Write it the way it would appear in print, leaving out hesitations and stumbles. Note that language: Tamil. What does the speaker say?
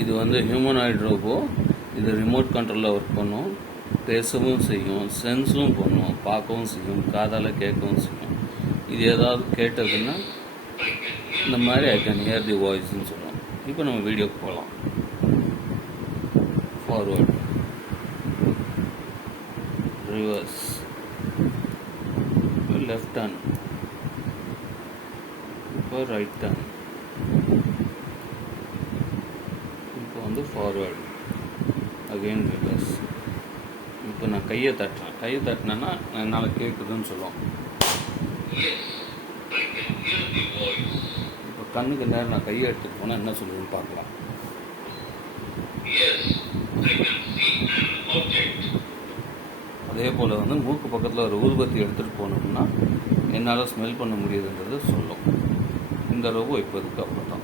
இது வந்து ஹியூமனாய்டு ரோபோ. இது ரிமோட் கண்ட்ரோலில் ஒர்க் பண்ணும், பேசவும் செய்யும், சென்ஸும் பண்ணும், பார்க்கவும் செய்யும், காதால் கேட்கவும் செய்யும். இது ஏதாவது கேட்டதுன்னா இந்த மாதிரி ஐ கேன் ஹியர் தி வாய்ஸ்ன்னு சொல்லுவோம். இப்போ நம்ம வீடியோக்கு போகலாம். ஃபார்வர்ட், ரிவர்ஸ், லெஃப்ட் டர்ன், இப்போ ரைட் டர்ன், இப்போ வந்து ஃபார்வர்டு, அகெயின் ரிவர்ஸ். இப்போ நான் கையை தட்டினேன்னா என்னால் கேட்குதுன்னு சொல்லுவோம். இப்போ கண்ணுக்கு நேரம் நான் கையை எடுத்துகிட்டு போனால் என்ன சொல்லுதுன்னு பார்க்கலாம். அதே போல் வந்து மூக்கு பக்கத்தில் ஒரு ஊதுபத்தி எடுத்துகிட்டு போனோம்னா என்னால் ஸ்மெல் பண்ண முடியுதுன்றது சொல்லும். இந்த ரோபோ இப்போதுக்கு அவ்வளோதான்.